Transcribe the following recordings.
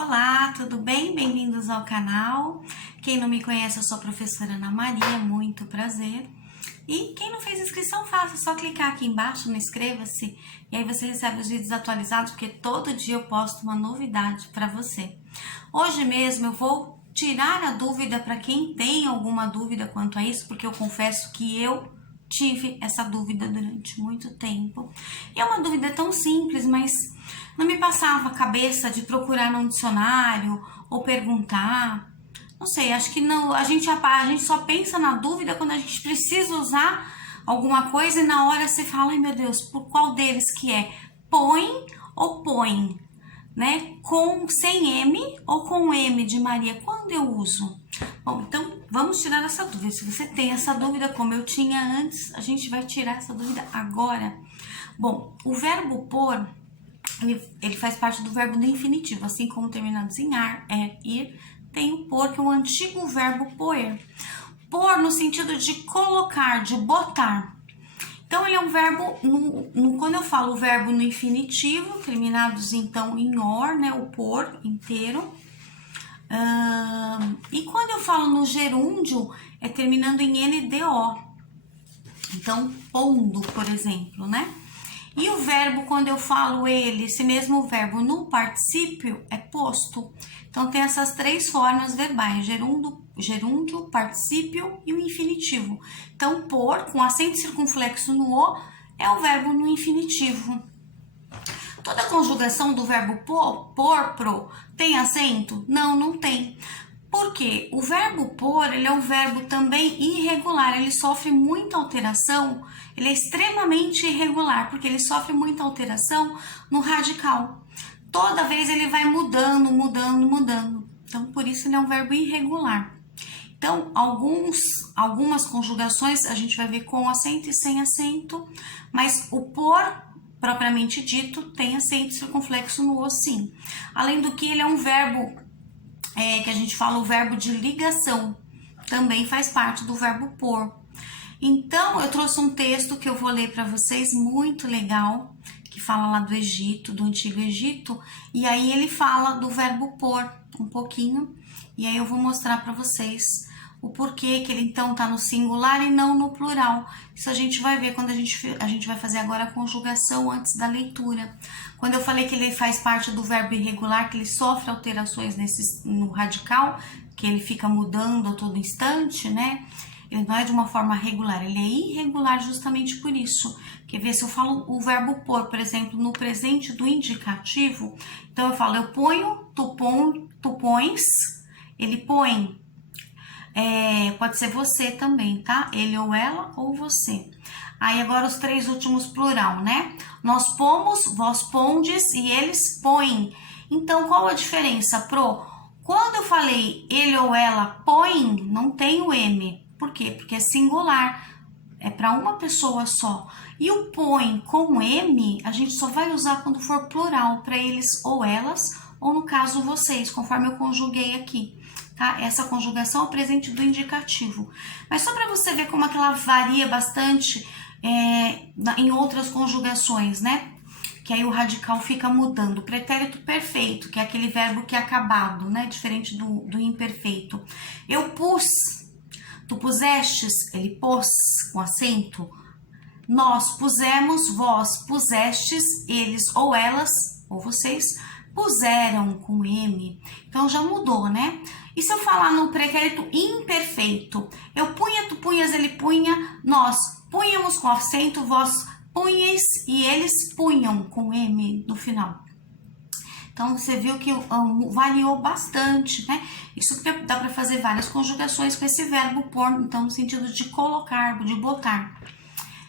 Olá, tudo bem? Bem-vindos ao canal. Quem não me conhece, eu sou a professora Ana Maria, muito prazer. E quem não fez inscrição, faça, é só clicar aqui embaixo no inscreva-se e aí você recebe os vídeos atualizados, porque todo dia eu posto uma novidade para você. Hoje mesmo eu vou tirar a dúvida para quem tem alguma dúvida quanto a isso, porque eu confesso que eu tive essa dúvida durante muito tempo. E é uma dúvida tão simples, mas não me passava a cabeça de procurar num dicionário ou perguntar. Não sei, acho que não, a gente só pensa na dúvida quando a gente precisa usar alguma coisa e na hora você fala, ai meu Deus, por qual deles que é? Põe ou põe? Né? Sem M ou com M de Maria, quando eu uso? Bom, então vamos tirar essa dúvida. Se você tem essa dúvida, como eu tinha antes, a gente vai tirar essa dúvida agora. Bom, o verbo pôr, ele faz parte do verbo no infinitivo, assim como terminados em ar, ir, tem o pôr, que é o antigo verbo poer. Pôr no sentido de colocar, de botar. Então, ele é um verbo, quando eu falo o verbo no infinitivo, terminados então em or, né, o pôr inteiro. E quando eu falo no gerúndio, é terminando em NDO. Então, pondo, por exemplo, né? E o verbo, quando eu falo ele, esse mesmo verbo no particípio, é posto. Então, tem essas três formas verbais, gerúndio, particípio e o infinitivo. Então, pôr, com acento circunflexo no O, é o verbo no infinitivo. Toda conjugação do verbo pôr, pro, tem acento? Não, não tem. Por quê? O verbo pôr, ele é um verbo também irregular, ele sofre muita alteração, ele é extremamente irregular, porque ele sofre muita alteração no radical. Toda vez ele vai mudando. Então, por isso ele é um verbo irregular. Então, algumas conjugações a gente vai ver com acento e sem acento, mas o pôr, propriamente dito, tem acento circunflexo no O, sim. Além do que ele é um verbo que a gente fala o verbo de ligação, também faz parte do verbo pôr. Então, eu trouxe um texto que eu vou ler para vocês, muito legal, que fala lá do Egito, do Antigo Egito, e aí ele fala do verbo pôr um pouquinho, e aí eu vou mostrar para vocês o porquê que ele então tá no singular e não no plural. Isso a gente vai ver quando a gente vai fazer agora a conjugação antes da leitura. Quando eu falei que ele faz parte do verbo irregular, que ele sofre alterações no radical, que ele fica mudando a todo instante, né? Ele não é de uma forma regular, ele é irregular justamente por isso. Quer ver, se eu falo o verbo pôr, por exemplo, no presente do indicativo, então eu falo, eu ponho, tu pões, ele põe. Pode ser você também, tá? Ele ou ela ou você. Aí agora os três últimos plural, né? Nós pomos, vós pondes e eles põem. Então, qual a diferença, Pro? Quando eu falei ele ou ela põe, não tem o M. Por quê? Porque é singular, é para uma pessoa só. E o põe com M, a gente só vai usar quando for plural, para eles ou elas, ou no caso vocês, conforme eu conjuguei aqui. Tá? Essa conjugação é o presente do indicativo. Mas só para você ver como ela varia bastante em outras conjugações, né? Que aí o radical fica mudando. O pretérito perfeito, que é aquele verbo que é acabado, né? Diferente do imperfeito. Eu pus, tu pusestes, ele pôs com acento. Nós pusemos, vós pusestes, eles ou elas, ou vocês, puseram com M. Então já mudou, né? E se eu falar no pretérito imperfeito? Eu punha, tu punhas, ele punha, nós punhamos com acento, vós punhais e eles punham com M no final. Então, você viu que variou bastante, né? Isso que dá para fazer várias conjugações com esse verbo pôr, então, no sentido de colocar, de botar.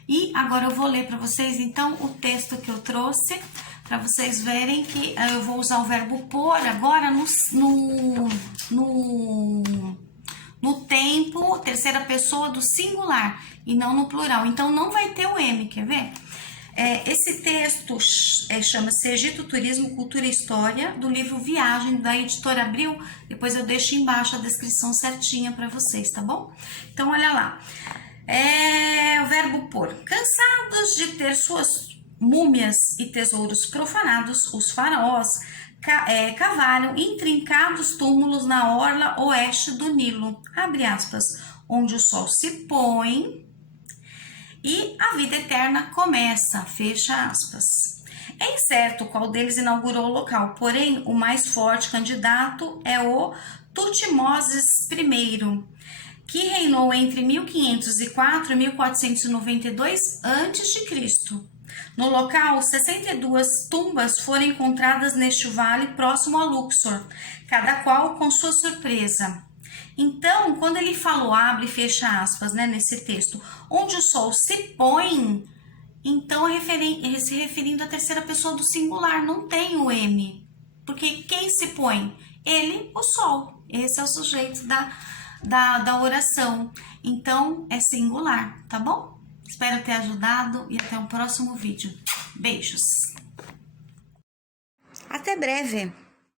E agora eu vou ler para vocês, então, o texto que eu trouxe, para vocês verem que eu vou usar o verbo pôr agora no tempo, terceira pessoa do singular, e não no plural. Então, não vai ter o M, quer ver? Esse texto chama-se Egito, Turismo, Cultura e História, do livro Viagem, da editora Abril. Depois eu deixo embaixo a descrição certinha para vocês, tá bom? Então, olha lá. O verbo pôr. Cansados de ter suas múmias e tesouros profanados, os faraós cavaram intrincados túmulos na orla oeste do Nilo, abre aspas, onde o sol se põe e a vida eterna começa, fecha aspas. É incerto qual deles inaugurou o local, porém o mais forte candidato é o Tutmoses I, que reinou entre 1504 e 1492 a.C. No local, 62 tumbas foram encontradas neste vale próximo a Luxor, cada qual com sua surpresa. Então, quando ele falou, abre e fecha aspas, né, nesse texto, onde o sol se põe, então se referindo à terceira pessoa do singular, não tem o M. Porque quem se põe? Ele, o sol. Esse é o sujeito da oração. Então, é singular, tá bom? Espero ter ajudado e até o próximo vídeo. Beijos! Até breve!